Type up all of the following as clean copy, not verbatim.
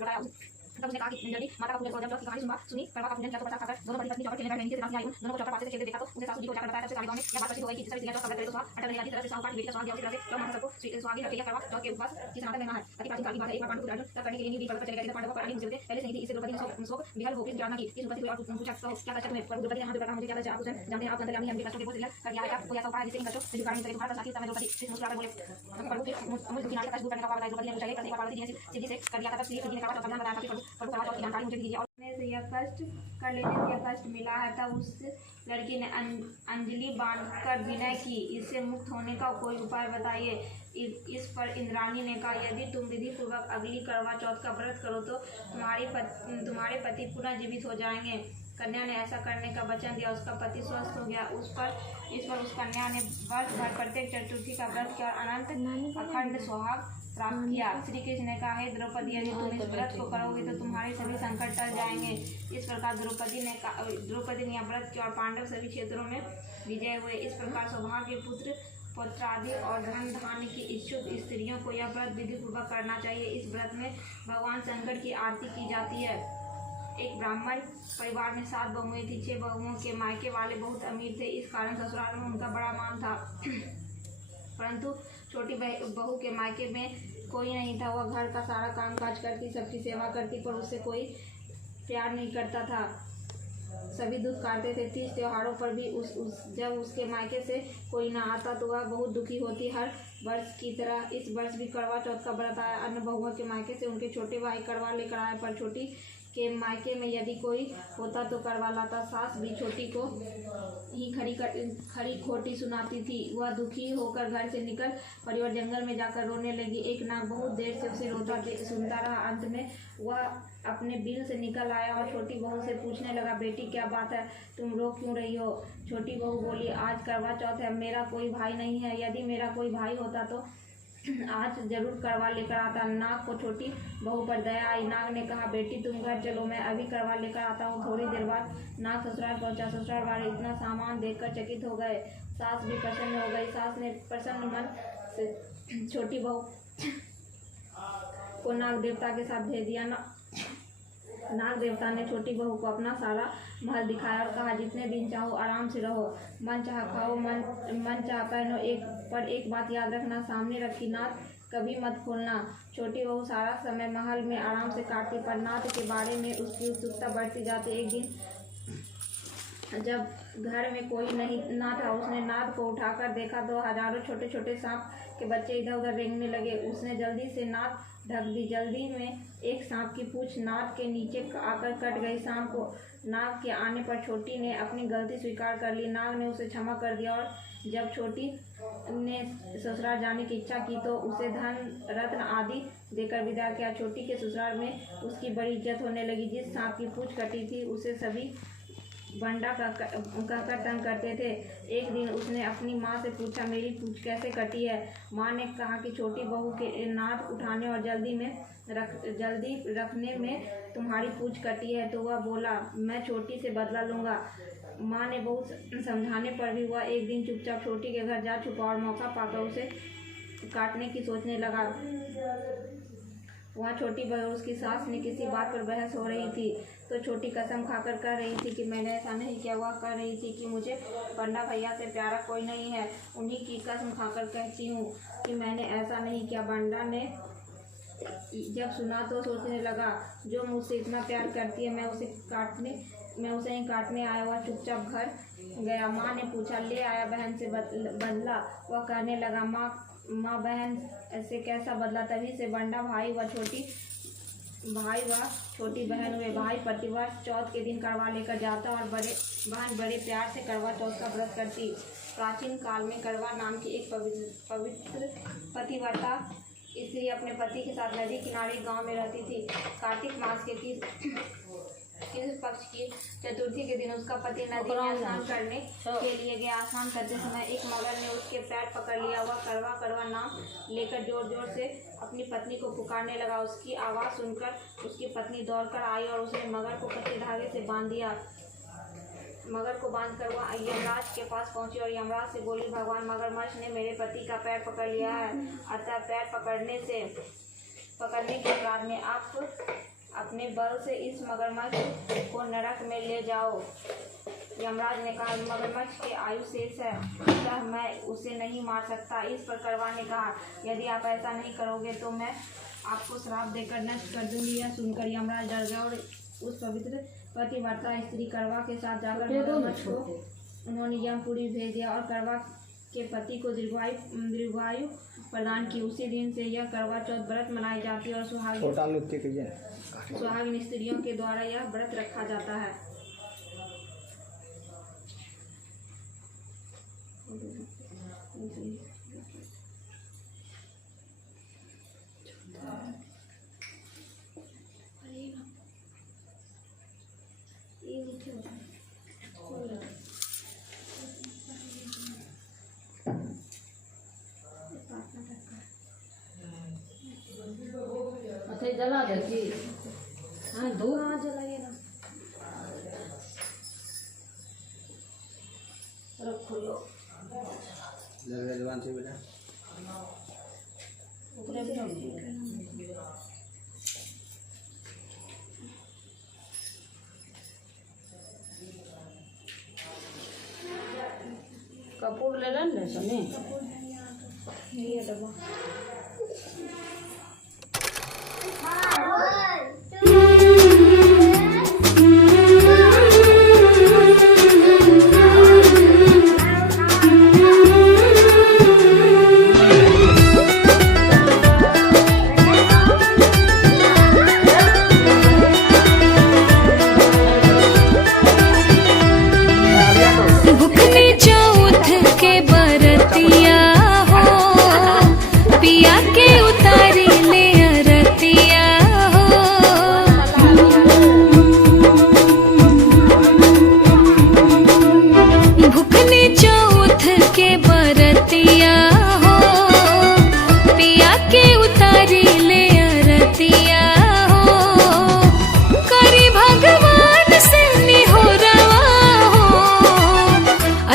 लौटाया। तब उसने कहा कि जल्दी माता का पूजन करो। जब की कहानी सुनी करवा का पूजन किया तो प्रसाद खाकर दोनों पति पत्नी चौपट खेलने बैठे। नीचे से राशि आई उन दोनों को चौपट पासे से खेलते देखा तो उसे सासू जी को जाकर बताया। तब से सारे गांव में यह बात प्रसिद्ध हो गई कि जिस तरह दिया चौथ करे तो अटल नहीं जाती। तरह से साहूकार बेटी का स्वागत दिया उसी तरह से लोग माता सबको स्वागत रखेगा। करवा चौथ के उपवास की सनातन महिमा है। अति प्राचीन काल की बात है। एक बार पांडु पुत्र अर्जुन तब करने के लिए भी पर्वत पर चले गए थे। पांडवों पर अग्नि मुझे पहले से नहीं थी। इससे द्रौपदी ने शोक विहल होकर प्रार्थना की। इस द्रौपदी को और पूछा क्या कष्ट में प्रभु द्रौपदी ने हाथ जोड़कर मुझे क्या कष्ट आप जानते हैं आप अंतर्यामी हमने कष्टों के बोझ कर दिया है। क्या कोई ऐसा उपाय जिससे इन कष्टों से छुटकारा मिल सके। तुम्हारा प्रसाद तब द्रौपदी इस मुस्कुराकर बोले प्रभु के मुझ दुखी नारी का कष्ट दूर करने का उपाय बताइए। द्रौपदी ने पूछा एक कष्ट पार्वती जी ने सिद्धि से कर दिया था। तब श्री कृष्ण ने कहा अभियान बताया था कि प्रभु करवा चौथ की जानकारी मुझे दीजिए और से यह कष्ट कर लेने से यह कष्ट मिला है। तब उस लड़की ने अंजलि बांधकर विनय की इससे मुक्त होने का कोई उपाय बताइए। इस पर इंद्राणी ने कहा यदि तुम विधि पूर्वक अगली करवा चौथ का व्रत करो तो तुम्हारे पति पुनः जीवित हो जाएंगे। कन्या ने ऐसा करने का वचन दिया। उसका पति स्वस्थ हो गया। इस पर उस कन्या ने वर्ष भर प्रत्येक चतुर्थी का व्रत किया और अनंत अखंड सुहाग प्राप्त किया। श्री कृष्ण ने कहा हे द्रौपदी यदि तुम इस व्रत को करोगे तो तुम्हारे सभी संकट टल जाएंगे। इस प्रकार द्रौपदी ने यह व्रत किया और पांडव सभी क्षेत्रों में विजय हुए। इस प्रकार सौभाग्य पुत्र आदि और धन धान्य की इच्छुक स्त्रियों को यह व्रत विधि पूर्वक करना चाहिए। इस व्रत में भगवान शंकर की आरती की जाती है। एक ब्राह्मण परिवार में 7 बहुएं थी। 6 बहुओं के मायके वाले बहुत अमीर थे। इस कारण ससुराल में उनका बड़ा मान था। परंतु छोटी बहू के मायके में कोई नहीं था। वह घर का सारा काम काज करती, सबकी सेवा करती, पर उससे कोई प्यार नहीं करता था। सभी दुख काटते थे। 30 त्योहारों पर भी जब उसके मायके से कोई ना आता तो वह बहुत दुखी होती। हर वर्ष की तरह इस वर्ष भी करवा चौथ का व्रत आया। अन्य बहुओं के मायके से उनके छोटे भाई करवा लेकर आए, पर छोटी के मायके में यदि कोई होता तो करवा लाता। सास भी छोटी को ही खरी खोटी सुनाती थी। वह दुखी होकर घर से निकल पड़ी और जंगल में जाकर रोने लगी। एक नाग बहुत देर से उसे रोता सुनता रहा। अंत में वह अपने बिल से निकल आया और छोटी बहू से पूछने लगा बेटी क्या बात है, तुम रो क्यों रही हो। छोटी बहू बोली आज करवा चौथ है, मेरा कोई भाई नहीं है। यदि मेरा कोई भाई होता तो आज जरूर करवा लेकर आता। नाग को छोटी बहू पर दया आई। नाग ने कहा बेटी तुम घर चलो, मैं अभी करवा लेकर आता हूँ। थोड़ी देर बाद नाग ससुराल पहुंचा। ससुराल वाले इतना सामान देखकर चकित हो गए। सास भी प्रसन्न हो गई। सास ने प्रसन्न मन से छोटी बहू को नाग देवता के साथ भेज दिया। नाग देवता ने छोटी बहू को अपना सारा महल दिखाया और कहा जितने दिन चाहो आराम से रहो, मन चाह खाओ, मन चाह पहनो। एक बात याद रखना, सामने रखी नाथ कभी मत खोलना। छोटी बहू सारा समय महल में आराम से काटती, पर नाथ के बारे में उसकी उत्सुकता बढ़ती जाती। एक दिन जब घर में कोई नहीं ना था, उसने नाद को उठाकर देखा तो हजारों छोटे छोटे सांप के बच्चे इधर उधर रेंगने लगे। उसने जल्दी से नाद ढक दी। जल्दी में एक सांप की पूंछ नाद के नीचे आकर कट गई। सांप को नाग के आने पर छोटी ने अपनी गलती स्वीकार कर ली। नाग ने उसे क्षमा कर दिया और जब छोटी ने ससुराल जाने की इच्छा की तो उसे धन रत्न आदि देकर विदा किया। छोटी के ससुराल में उसकी बड़ी इज्जत होने लगी। जिस सांप की पूंछ कटी थी उसे सभी बंडा कहकर तंग करते थे। एक दिन उसने अपनी माँ से पूछा मेरी पूंछ कैसे कटी है। माँ ने कहा कि छोटी बहू के नाद उठाने और जल्दी रखने में तुम्हारी पूंछ कटी है। तो वह बोला मैं छोटी से बदला लूँगा। माँ ने बहुत समझाने पर भी वह एक दिन चुपचाप छोटी के घर जा छुपा और मौका पाकर उसे काटने की सोचने लगा। वहाँ छोटी बहू उसकी सास ने किसी बात पर बहस हो रही थी तो छोटी कसम खाकर कह रही थी कि मैंने ऐसा नहीं किया। वह कह रही थी कि मुझे बंडा भैया से प्यारा कोई नहीं है, उन्हीं की कसम खाकर कहती हूँ कि मैंने ऐसा नहीं किया। बंडा ने जब सुना तो सोचने लगा जो मुझसे इतना प्यार करती है मैं उसे ही काटने आया। वह चुपचाप घर गया। माँ ने पूछा ले आया बहन से बदला। वह कहने लगा माँ बहन ऐसे कैसा बदला। तभी से बंडा भाई व छोटी बहन हुए। भाई प्रतिवर्ष चौथ के दिन करवा लेकर जाता और बहन बड़े प्यार से करवा चौथ का व्रत करती। प्राचीन काल में करवा नाम की एक पवित्र पतिव्रता स्त्री अपने पति के साथ नदी किनारे गांव में रहती थी। कार्तिक मास के तीस पक्ष की चतुर्थी के दिन उसका पति नदी में स्नान करने के लिए गया। स्नान करते समय एक मगर ने उसके पैर पकड़ लिया। वह करवा करवा नाम लेकर जोर जोर से अपनी पत्नी को पुकारने लगा। उसकी आवाज़ सुनकर उसकी पत्नी दौड़कर आई और उसने मगर को कच्चे धागे से बांध दिया। मगर को बांधकर वह यमराज के पास पहुंची और यमराज से बोली भगवान मगरमच्छ ने मेरे पति का पैर पकड़ लिया है, अतः पैर पकड़ने से पकड़ने के अपराध में आप अपने बल से इस मगरमच्छ को नरक में ले जाओ। यमराज ने कहा, मगरमच्छ की आयु शेष है, अतः मैं उसे नहीं मार सकता। इस पर करवा ने कहा, यदि आप ऐसा नहीं करोगे तो मैं आपको श्राप देकर नष्ट कर दूंगी। यह सुनकर यमराज डर गया और उस पवित्र पतिव्रता स्त्री करवा के साथ जाकर मगरमच्छ को उन्होंने यमपुरी भेज दिया और करवा के पति को दीर्घायु प्रदान की। उसी दिन से यह करवा चौथ व्रत मनाई जाती है और सुहागिन स्त्रियों के द्वारा यह व्रत रखा जाता है। अच्छा जला देती। हाँ दो जलाइए ना, रखो लो जवान से बेटा कपूर ले लें सनी। ये डब्बा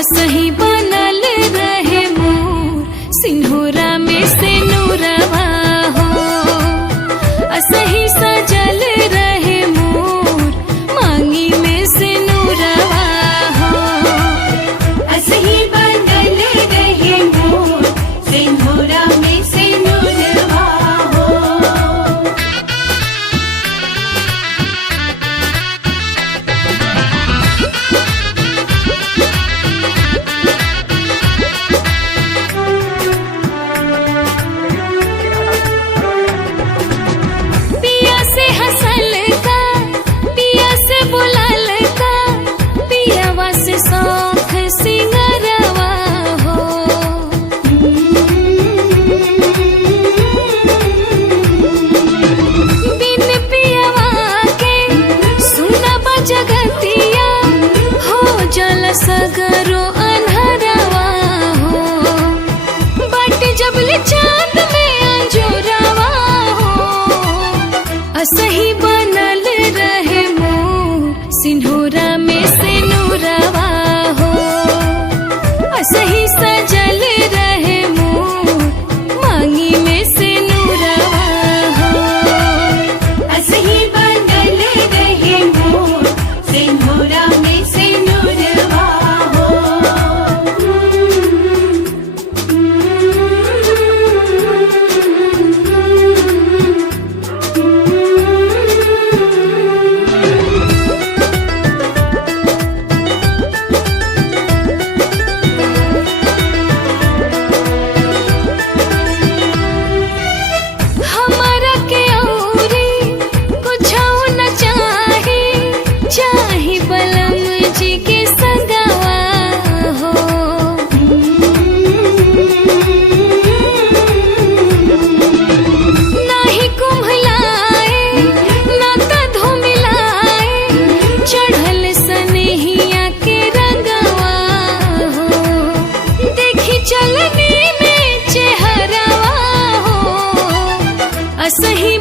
सही बनल रहे मोर सिंहोरा में से नूरवा हो, असही सजल रहे मोर मांगी में से नूरवा हो, असही बनल रहे मोर सिंहोरा में से नूरवा हो। सगरो अन्हरवा हो, बट जब ले चांद में अंजोरवा हो, असही बनल रहे मोर सिंहोरा में से नूरवा हो, असही सजल रहे मोर मांगी में से नूरवा हो, असही बनल रहे मोर सिंहोरा में से चलने में चेहरावा हो, असही